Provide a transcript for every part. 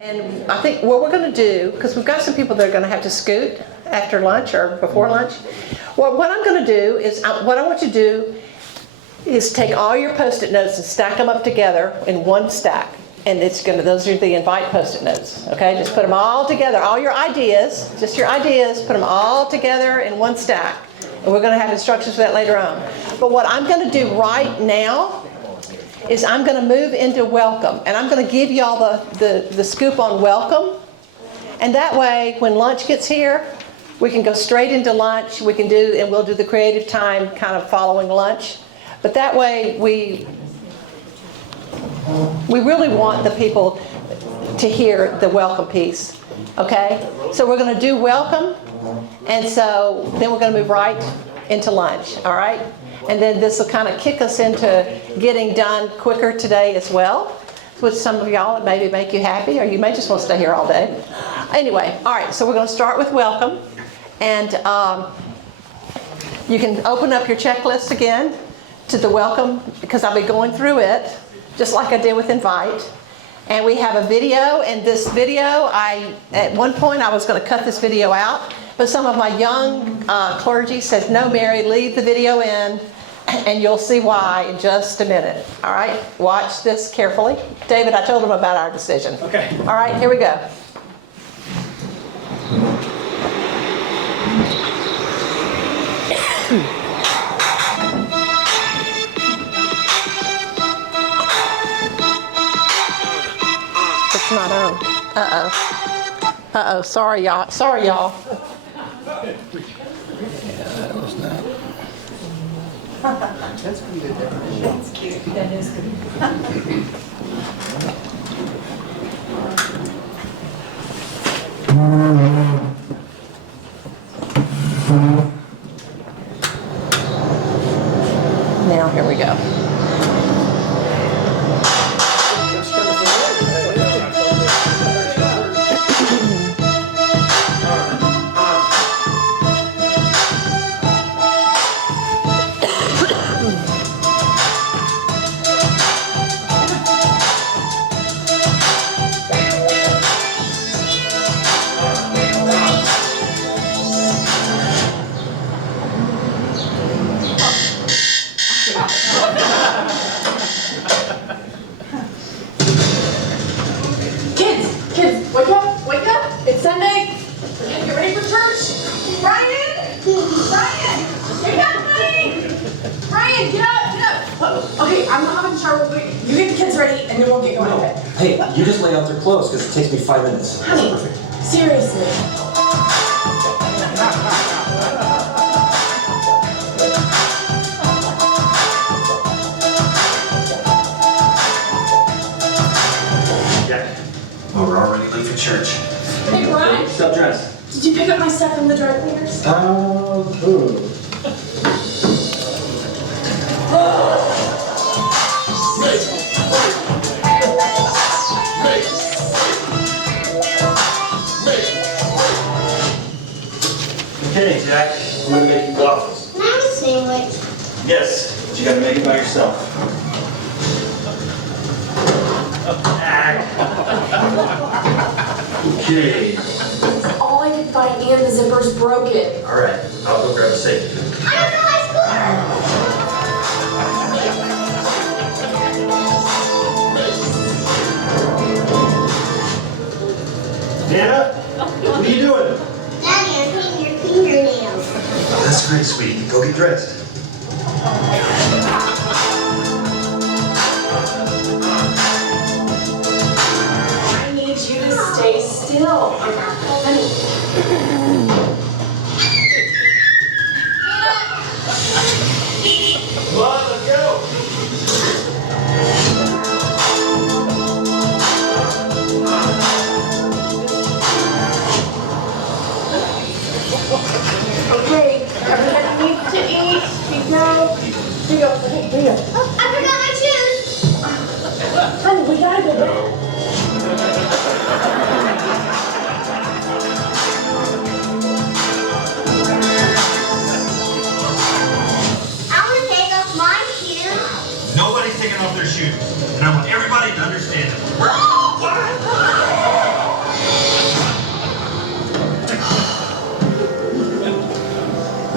And I think what we're going to do, because we've got some people that are going to have to scoot after lunch or before lunch, well, what I'm going to do is, what I want you to do is take all your Post-it notes and stack them up together in one stack. And it's going to, those are the invite Post-it notes, okay? Just put them all together, all your ideas, just your ideas, put them all together in one stack. And we're going to have instructions for that later on. But what I'm going to do right now is I'm going to move into welcome. And I'm going to give y'all the scoop on welcome. And that way, when lunch gets here, we can go straight into lunch. We can do, and we'll do the creative time kind of following lunch. But that way, we really want the people to hear the welcome piece, okay? So we're going to do welcome, and so then we're going to move right into lunch, all right? And then this will kind of kick us into getting done quicker today as well, which some of y'all maybe make you happy, or you may just want to stay here all day. Anyway, all right, so we're going to start with welcome, and you can open up your checklist again to the welcome, because I'll be going through it, just like I did with invite. And we have a video, and this video, at one point I was going to cut this video out, but some of my young clergy said, no, Mary, leave the video in, and you'll see why in just a minute. All right, watch this carefully. David, I told him about our decision. Okay. All right, here we go. It's not on. Uh-oh. Uh-oh. Sorry, y'all. Sorry, y'all. Yeah, that was not. That's pretty good definition. That's cute. That is good. Now, here we go. Kids, wake up, it's Sunday. We gotta get ready for church. Brian, wake up, honey. Brian, get up. Okay, I'm not having a shower. You get the kids ready, and then we'll get going. Okay? Hey, you just lay out their clothes because it takes me 5 minutes. Honey, seriously. Oh, we're already late for church. Hey, Brian, Stop dress. did you pick up my stuff from the dry cleaners? Okay, Jack, I'm gonna make you waffles. Can I have a sandwich? Yes, but you gotta make it by yourself. Okay, All I could find, and the zipper's broken. all right, I'll go grab a safety. I don't know my score! Nana, what are you doing? Daddy, I'm painting your fingernails. That's great, sweetie. Go get dressed. I need you to stay still. Honey. Come on, let's go. Okay, everybody needs to eat. Here you go. Here you go. Okay, here you go. Oh, I forgot my shoes. Honey, we gotta go back.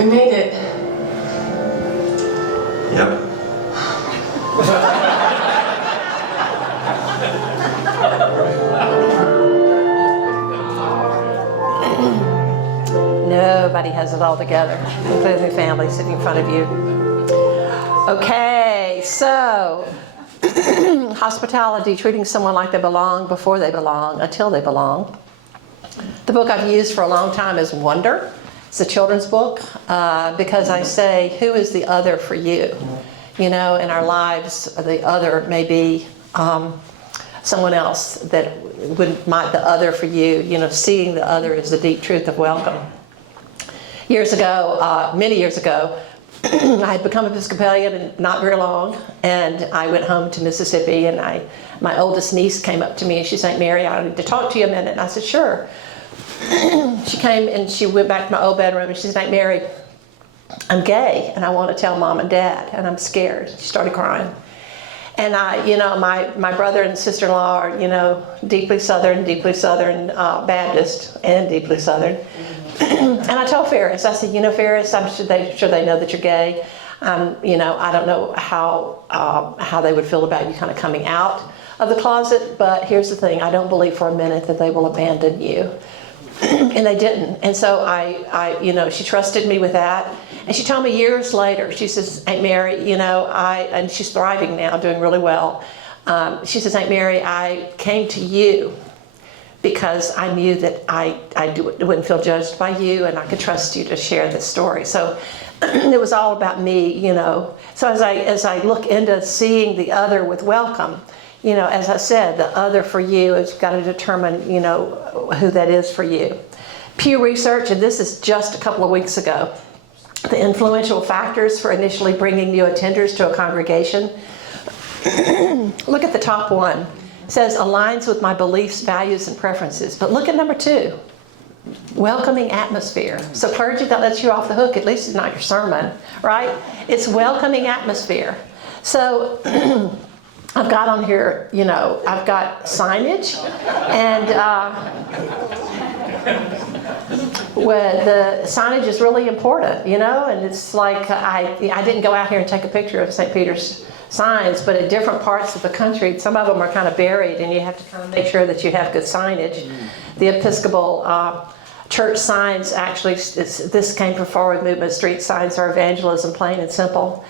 We made it. Yep. Nobody has it all together, including the family sitting in front of you. Okay, so hospitality, treating someone like they belong before they belong, until they belong. The book I've used for a long time is Wonder. It's a children's book because I say, who is the other for you? You know, in our lives, the other may be someone else that might the other for you. You know, seeing the other is the deep truth of welcome. Years ago, many years ago, I had become Episcopalian and not very long, and I went home to Mississippi, and my oldest niece came up to me and she said, Mary, I need to talk to you a minute. And I said, sure. She came and she went back to my old bedroom and she said, Mary, I'm gay and I want to tell Mom and Dad and I'm scared. She started crying. And my brother and sister-in-law are, deeply Southern Baptist and deeply Southern. And I told Ferris, I said, Ferris, I'm sure they know that you're gay. I don't know how they would feel about you kind of coming out of the closet, but here's the thing, I don't believe for a minute that they will abandon you. And they didn't. And so she trusted me with that. And she told me years later, she says, Aunt Mary, and she's thriving now, doing really well. She says, Aunt Mary, I came to you because I knew that I wouldn't feel judged by you and I could trust you to share this story. So it was all about me, So as I look into seeing the other with welcome, as I said, the other for you is got to determine, who that is for you. Pew Research, and this is just a couple of weeks ago, the influential factors for initially bringing new attenders to a congregation. Look at the top one. It says, aligns with my beliefs, values, and preferences. But look at number 2, welcoming atmosphere. So clergy, that lets you off the hook. At least it's not your sermon, right? It's welcoming atmosphere. So I've got on here, I've got signage, and the signage is really important, and it's like I didn't go out here and take a picture of St. Peter's signs, but at different parts of the country, some of them are kind of buried, and you have to kind of make sure that you have good signage. The Episcopal church signs, actually, this came from Forward Movement. Street signs are evangelism, plain and simple.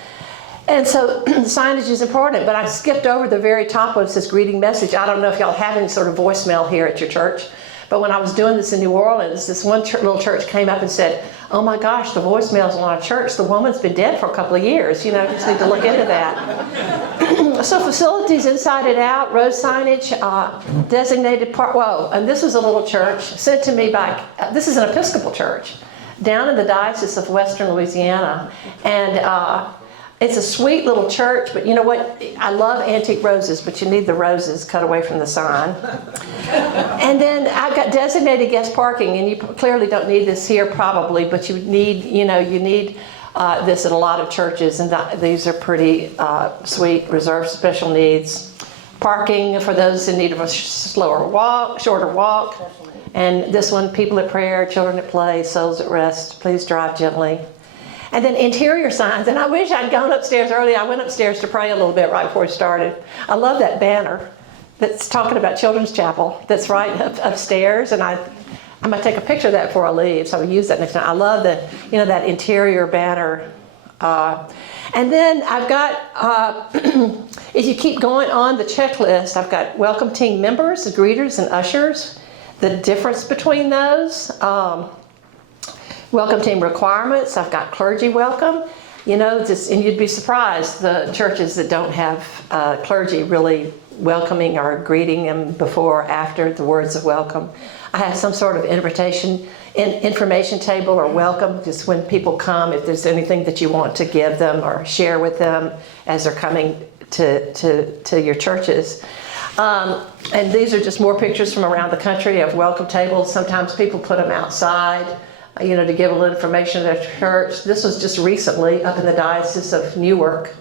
And so signage is important, but I skipped over the very top one. It says greeting message. I don't know if y'all have any sort of voicemail here at your church, but when I was doing this in New Orleans, this one little church came up and said, oh my gosh, the voicemail's on our church. The woman's been dead for a couple of years. Just need to look into that. So facilities inside and out, road signage, designated part. Whoa, and this was a little church sent to me by, this is an Episcopal church down in the Diocese of Western Louisiana. And it's a sweet little church, but you know what? I love antique roses, but you need the roses cut away from the sign. And then I've got designated guest parking, and you clearly don't need this here probably, but you need this at a lot of churches, and these are pretty sweet, reserved special needs. Parking for those in need of a shorter walk. And this one, people at prayer, children at play, souls at rest, please drive gently. And then interior signs, and I wish I'd gone upstairs early. I went upstairs to pray a little bit right before we started. I love that banner that's talking about Children's Chapel that's right upstairs, and I'm going to take a picture of that before I leave, so I'll use that next time. I love that interior banner. And then I've got, if you keep going on the checklist, I've got welcome team members, greeters, and ushers, the difference between those. Welcome team requirements, I've got clergy welcome. And you'd be surprised, the churches that don't have clergy really welcoming or greeting them before or after the words of welcome. I have some sort of information table or welcome, just when people come, if there's anything that you want to give them or share with them as they're coming to your churches. And these are just more pictures from around the country of welcome tables. Sometimes people put them outside, to give a little information at their church. This was just recently up in the Diocese of Newark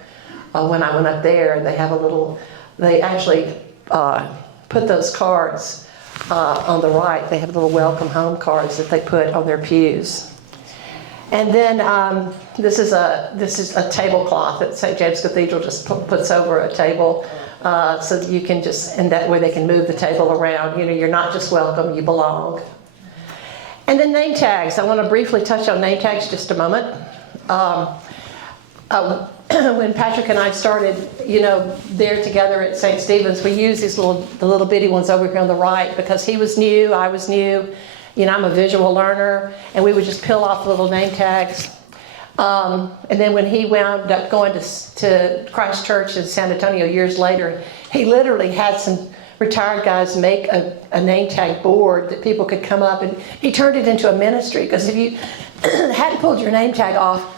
when I went up there, and they actually put those cards on the right. They have little welcome home cards that they put on their pews. And then this is a tablecloth that St. James Cathedral just puts over a table, so that you can just, and that way they can move the table around. You know, you're not just welcome, you belong. And then name tags. I want to briefly touch on name tags just a moment. When Patrick and I started, you know, there together at St. Stephen's, we used the little bitty ones over here on the right because he was new, I was new. You know, I'm a visual learner, and we would just peel off little name tags. And then when he wound up going to Christ Church in San Antonio years later, he literally had some retired guys make a name tag board that people could come up, and he turned it into a ministry, because if you hadn't pulled your name tag off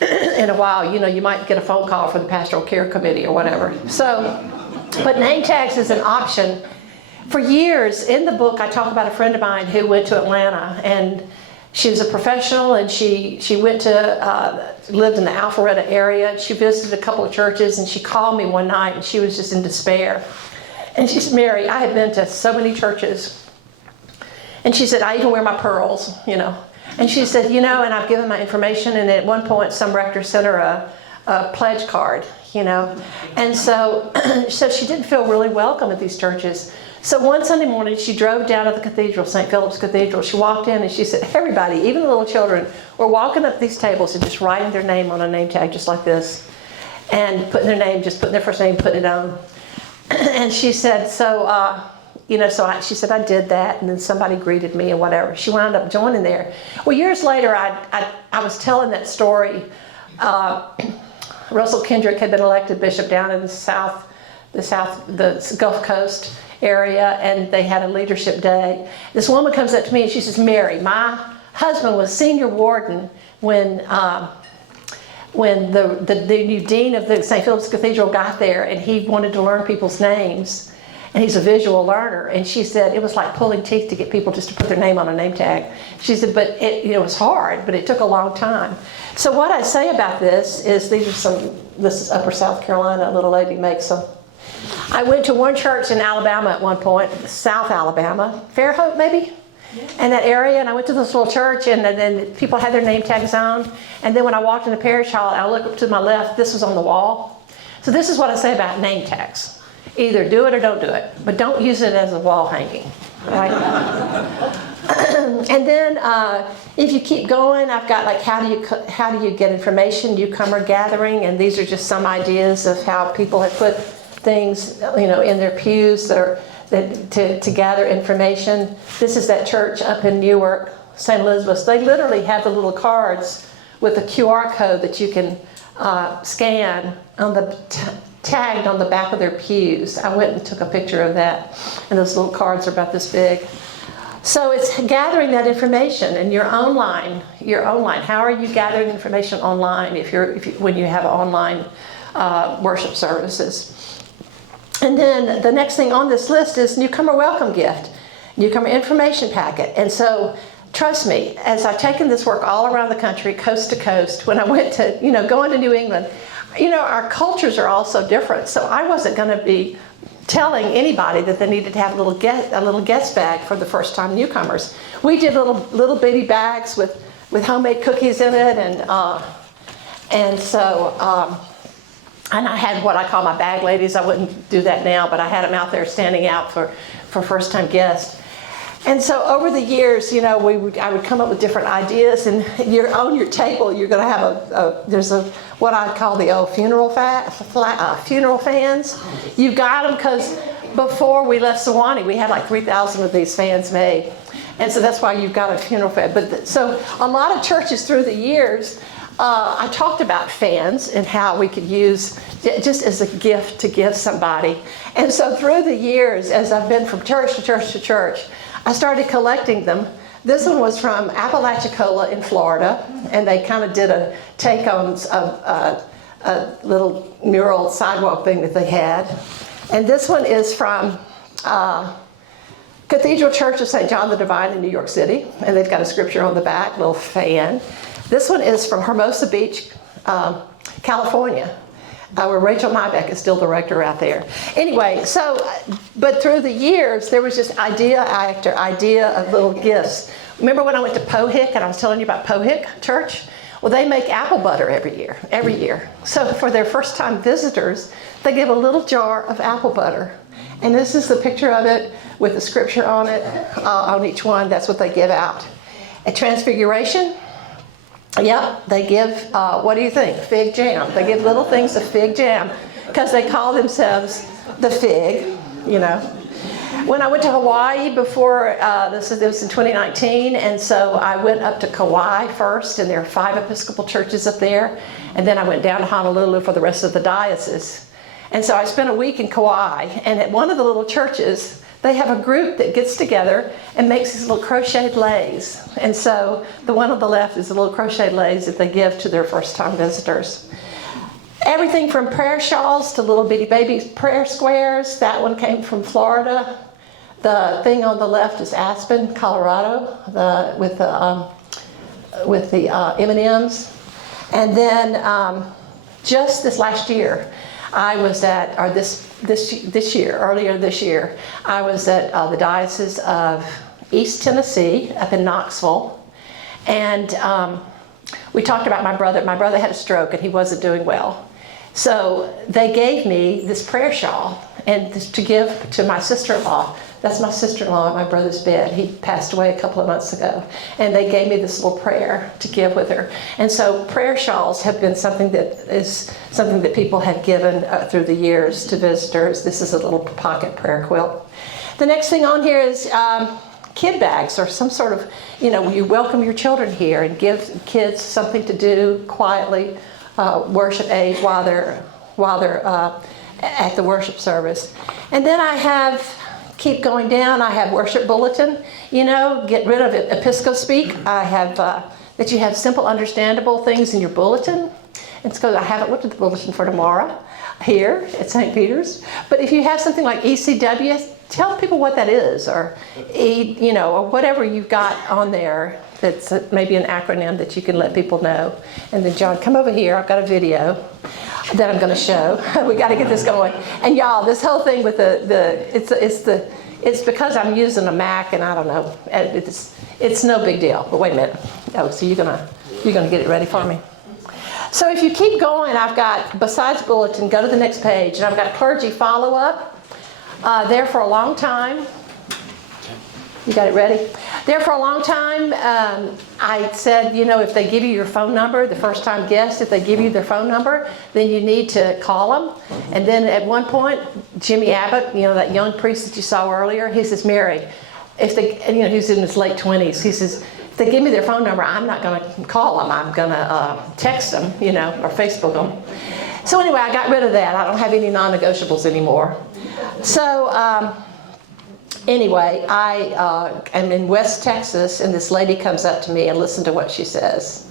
in a while, you know, you might get a phone call from the pastoral care committee or whatever. So, but name tags is an option. For years, in the book, I talk about a friend of mine who went to Atlanta, and she was a professional, and she went to, lived in the Alpharetta area. She visited a couple of churches, and she called me one night, and she was just in despair. And she said, Mary, I have been to so many churches. And she said, I even wear my pearls, you know. And she said, you know, and I've given my information, and at one point some rector sent her a pledge card, you know. And so she didn't feel really welcome at these churches. So one Sunday morning, she drove down to the cathedral, St. Philip's Cathedral. She walked in and she said, everybody, even the little children, were walking up these tables and just writing their name on a name tag just like this. And putting their name, just putting their first name, putting it on. And she said, so, you know, she said, I did that, and then somebody greeted me and whatever. She wound up joining there. Well, years later, I was telling that story. Russell Kendrick had been elected bishop down in the Gulf Coast area, and they had a leadership day. This woman comes up to me and she says, Mary, my husband was senior warden when the new dean of the St. Philip's Cathedral got there, and he wanted to learn people's names, and he's a visual learner. And she said it was like pulling teeth to get people just to put their name on a name tag. She said, but it was hard, but it took a long time. So what I say about this is this is Upper South Carolina, a little lady makes them. I went to one church in Alabama at one point, South Alabama, Fairhope maybe? And that area, and I went to this little church, and then people had their name tags on. And then when I walked in the parish hall, I looked up to my left, this was on the wall. So this is what I say about name tags. Either do it or don't do it, but don't use it as a wall hanging, right? And then if you keep going, I've got like how do you get information, newcomer gathering, and these are just some ideas of how people have put things, you know, in their pews to gather information. This is that church up in Newark, St. Elizabeth's. They literally have the little cards with a QR code that you can scan on the tagged on the back of their pews. I went and took a picture of that, and those little cards are about this big. So it's gathering that information in your own line. How are you gathering information online when you have online worship services? And then the next thing on this list is newcomer welcome gift, newcomer information packet. And so trust me, as I've taken this work all around the country, coast to coast, when I went to, going to New England, our cultures are also different. So I wasn't going to be telling anybody that they needed to have a little guest bag for the first time newcomers. We did little bitty bags with homemade cookies in it, and I had what I call my bag ladies. I wouldn't do that now, but I had them out there standing out for first-time guests. And so over the years, I would come up with different ideas, and on your table, you're going to have there's what I call the old funeral fans. You've got them because before we left Sewanee, we had like 3,000 of these fans made. And so that's why you've got a funeral fan. But so a lot of churches through the years, I talked about fans and how we could use just as a gift to give somebody. And so through the years, as I've been from church to church to church, I started collecting them. This one was from Apalachicola in Florida, and they kind of did a take on a little mural sidewalk thing that they had. And this one is from Cathedral Church of St. John the Divine in New York City, and they've got a scripture on the back, little fan. This one is from Hermosa Beach, California, where Rachel Mybeck is still the rector out there. Anyway, but through the years, there was just idea after idea of little gifts. Remember when I went to Pohick and I was telling you about Pohick Church? Well, they make apple butter every year. So for their first time visitors, they give a little jar of apple butter. And this is the picture of it with the scripture on it, on each one. That's what they give out. At Transfiguration, yeah, they give, what do you think? Fig jam. They give little things of fig jam because they call themselves the fig, you know. When I went to Hawaii before, this was in 2019, and so I went up to Kauai first, and there are 5 Episcopal churches up there, and then I went down to Honolulu for the rest of the diocese. And so I spent a week in Kauai, and at one of the little churches, they have a group that gets together and makes these little crocheted leis. And so the one on the left is a little crocheted leis that they give to their first-time visitors. Everything from prayer shawls to little bitty baby prayer squares. That one came from Florida. The thing on the left is Aspen, Colorado, with the M&Ms. And then just this last year, I was at, or earlier this year, I was at the Diocese of East Tennessee up in Knoxville. And we talked about my brother. My brother had a stroke and he wasn't doing well. So they gave me this prayer shawl and to give to my sister-in-law. That's my sister-in-law at my brother's bed. He passed away a couple of months ago. And they gave me this little prayer to give with her. And so prayer shawls have been something that people have given through the years to visitors. This is a little pocket prayer quilt. The next thing on here is kid bags, or some sort of, you welcome your children here and give kids something to do quietly, worship aid while they're at the worship service. And then keep going down, I have worship bulletin. Get rid of Episcopal speak. I have that you have simple, understandable things in your bulletin. It's because I haven't looked at the bulletin for tomorrow here at St. Peter's. But if you have something like ECW, tell people what that is, or or whatever you've got on there that's maybe an acronym that you can let people know. And then John, come over here. I've got a video that I'm going to show. We got to get this going. And y'all, this whole thing with it's because I'm using a Mac, and I don't know. It's no big deal. But wait a minute. Oh, so you're gonna get it ready for me. So if you keep going, I've got, besides bulletin, go to the next page, and I've got clergy follow-up. There for a long time. You got it ready? There for a long time, I said, if they give you your phone number, the first time guest, if they give you their phone number, then you need to call them. And then at one point, Jimmy Abbott, that young priest that you saw earlier, he says, Mary, if they, he's in his late 20s, he says, if they give me their phone number, I'm not going to call them. I'm going to text them, or Facebook them. So anyway, I got rid of that. I don't have any non-negotiables anymore. So anyway, I am in West Texas, and this lady comes up to me, and listen to what she says.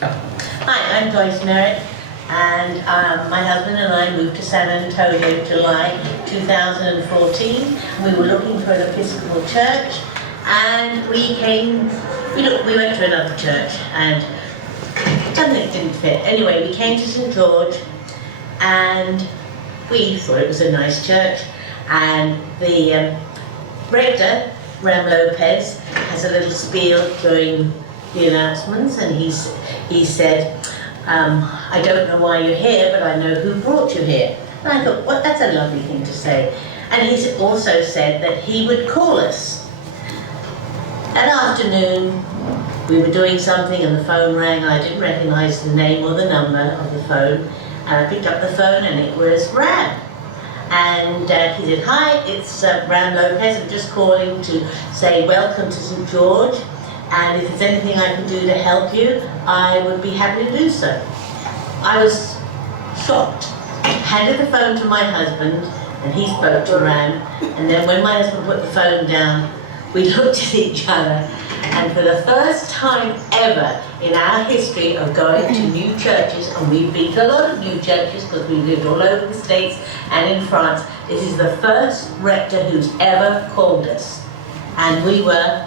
Hi, I'm Joyce Merritt, and my husband and I moved to San Antonio July 2014. We were looking for an Episcopal church, and we went to another church, and something didn't fit. Anyway, we came to St. George, and we thought it was a nice church, and the rector, Ram Lopez, has a little spiel during the announcements, and he said, I don't know why you're here, but I know who brought you here. And I thought, well, that's a lovely thing to say. And he also said that he would call us. That afternoon, we were doing something and the phone rang. I didn't recognize the name or the number of the phone. And I picked up the phone and it was Ram. And he said, hi, it's Ram Lopez. I'm just calling to say welcome to St. George. And if there's anything I can do to help you, I would be happy to do so. I was shocked. Handed the phone to my husband, and he spoke to Ram. And then when my husband put the phone down, we looked at each other, and for the first time ever in our history of going to new churches, and we've been to a lot of new churches because we lived all over the States and in France, this is the first rector who's ever called us. And we were,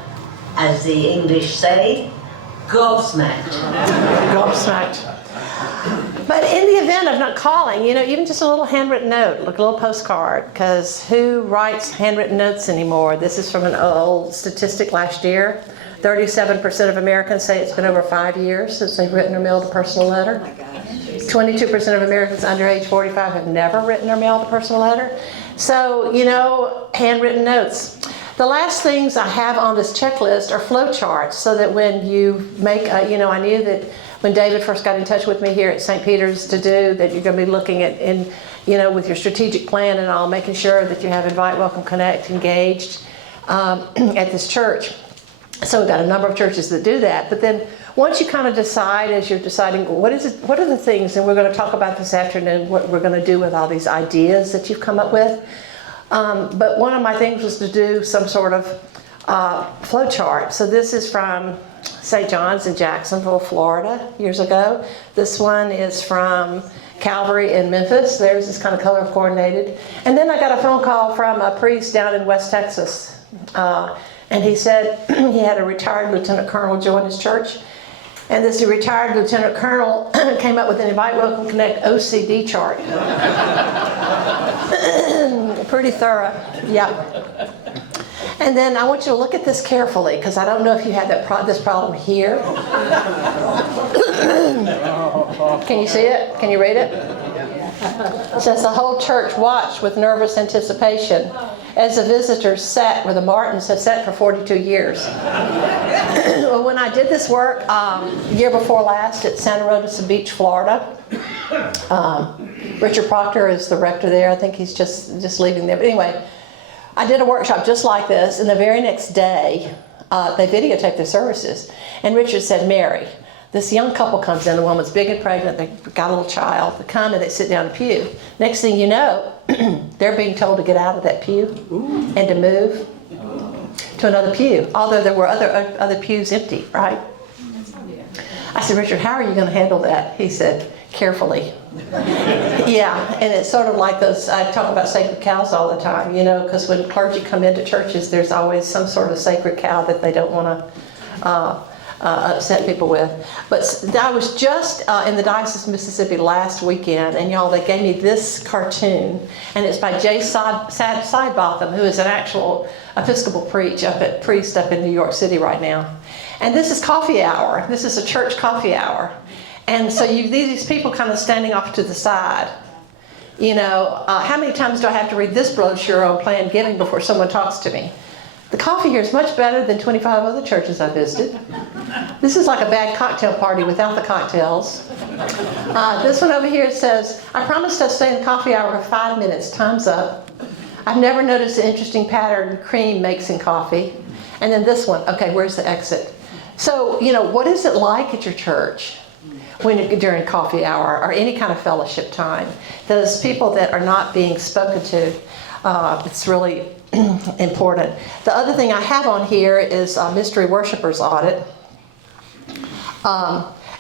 as the English say, gobsmacked. Gobsmacked. But in the event of not calling, even just a little handwritten note, like a little postcard, because who writes handwritten notes anymore? This is from an old statistic last year. 37% of Americans say it's been over 5 years since they've written or mailed a personal letter. 22% of Americans under age 45 have never written or mailed a personal letter. So, handwritten notes. The last things I have on this checklist are flow charts, so that when you make, I knew that when David first got in touch with me here at St. Peter's to do, that you're going to be looking at, with your strategic plan and all, making sure that you have Invite, Welcome, Connect engaged at this church. So we've got a number of churches that do that. But then once you kind of decide, as you're deciding, what are the things, and we're going to talk about this afternoon, what we're going to do with all these ideas that you've come up with. But one of my things was to do some sort of flow chart. So this is from St. John's in Jacksonville, Florida, years ago. This one is from Calvary in Memphis. Theirs is kind of color coordinated. And then I got a phone call from a priest down in West Texas. And he said he had a retired lieutenant colonel join his church. And this retired lieutenant colonel came up with an Invite, Welcome, Connect OCD chart. Pretty thorough, yeah. And then I want you to look at this carefully, because I don't know if you had this problem here. Can you see it? Can you read it? It says the whole church watched with nervous anticipation as the visitors sat where the Martins have sat for 42 years. Well, when I did this work year before last at Santa Rosa Beach, Florida, Richard Proctor is the rector there. I think he's just leaving there. But anyway, I did a workshop just like this, and the very next day, they videotaped their services. And Richard said, Mary, this young couple comes in, the woman's big and pregnant, they've got a little child, they come and they sit down in a pew. Next thing you know, they're being told to get out of that pew and to move to another pew, although there were other pews empty, right? I said, Richard, how are you going to handle that? He said, carefully. Yeah, and it's sort of like those, I talk about sacred cows all the time, because when clergy come into churches, there's always some sort of sacred cow that they don't want to upset people with. But I was just in the Diocese of Mississippi last weekend, and y'all, they gave me this cartoon, and it's by Jay Sidebotham, who is an actual Episcopal priest up in New York City right now. And this is coffee hour. This is a church coffee hour. And so these people kind of standing off to the side. How many times do I have to read this brochure on planned giving before someone talks to me? The coffee here is much better than 25 other churches I visited. This is like a bad cocktail party without the cocktails. This one over here says, I promised I'd stay in the coffee hour for 5 minutes. Time's up. I've never noticed the interesting pattern cream makes in coffee. And then this one, okay, where's the exit? So, what is it like at your church during coffee hour or any kind of fellowship time? Those people that are not being spoken to, it's really important. The other thing I have on here is Mystery Worshipers Audit.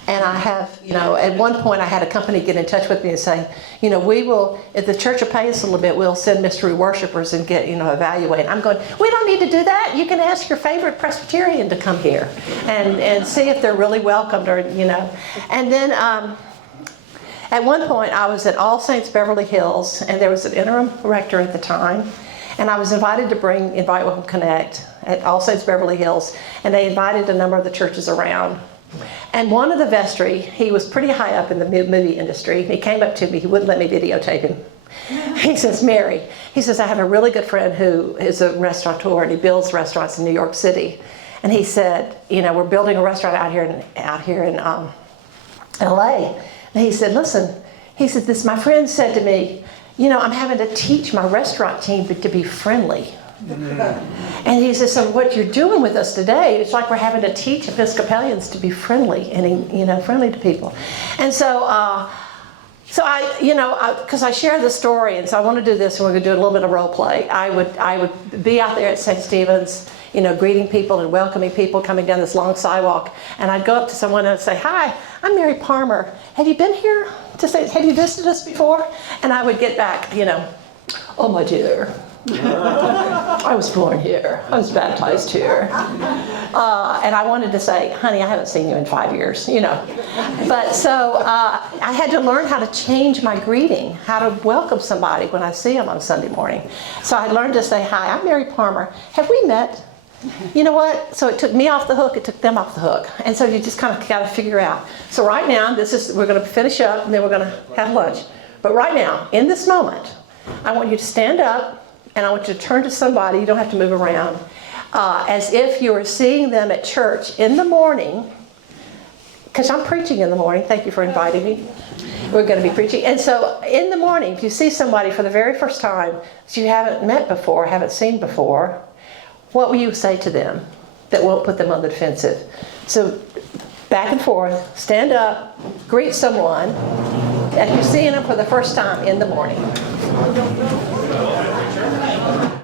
And I have, at one point I had a company get in touch with me and say, we will, if the church will pay us a little bit, we'll send mystery worshipers and get, evaluate. I'm going, we don't need to do that. You can ask your favorite Presbyterian to come here and see if they're really welcomed or, And then at one point I was at All Saints Beverly Hills, and there was an interim rector at the time. And I was invited to bring Invite, Welcome, Connect at All Saints Beverly Hills. And they invited a number of the churches around. And one of the vestry, he was pretty high up in the movie industry. He came up to me. He wouldn't let me videotape him. He says, Mary, he says, I have a really good friend who is a restaurateur, and he builds restaurants in New York City. And he said, we're building a restaurant out here in LA. And he said, listen, he said, my friend said to me, I'm having to teach my restaurant team to be friendly. And he says, so what you're doing with us today, it's like we're having to teach Episcopalians to be friendly and, friendly to people. And so because I share the story, and so I want to do this, and we're going to do a little bit of role play. I would be out there at St. Stephen's, greeting people and welcoming people coming down this long sidewalk, and I'd go up to someone and I'd say, hi, I'm Mary Palmer. Have you been here have you visited us before? And I would get back, oh my dear, I was born here. I was baptized here. And I wanted to say, honey, I haven't seen you in 5 years, you know. But so I had to learn how to change my greeting, how to welcome somebody when I see them on Sunday morning. So I learned to say, hi, I'm Mary Palmer. Have we met? You know what? So it took me off the hook, it took them off the hook. And so you just kind of got to figure out. So right now, we're going to finish up and then we're going to have lunch. But right now, in this moment, I want you to stand up and I want you to turn to somebody, you don't have to move around, as if you were seeing them at church in the morning, because I'm preaching in the morning. Thank you for inviting me. We're going to be preaching. And so in the morning, if you see somebody for the very first time that you haven't met before, haven't seen before, what will you say to them that won't put them on the defensive? So back and forth, stand up, greet someone, and you're seeing them for the first time in the morning.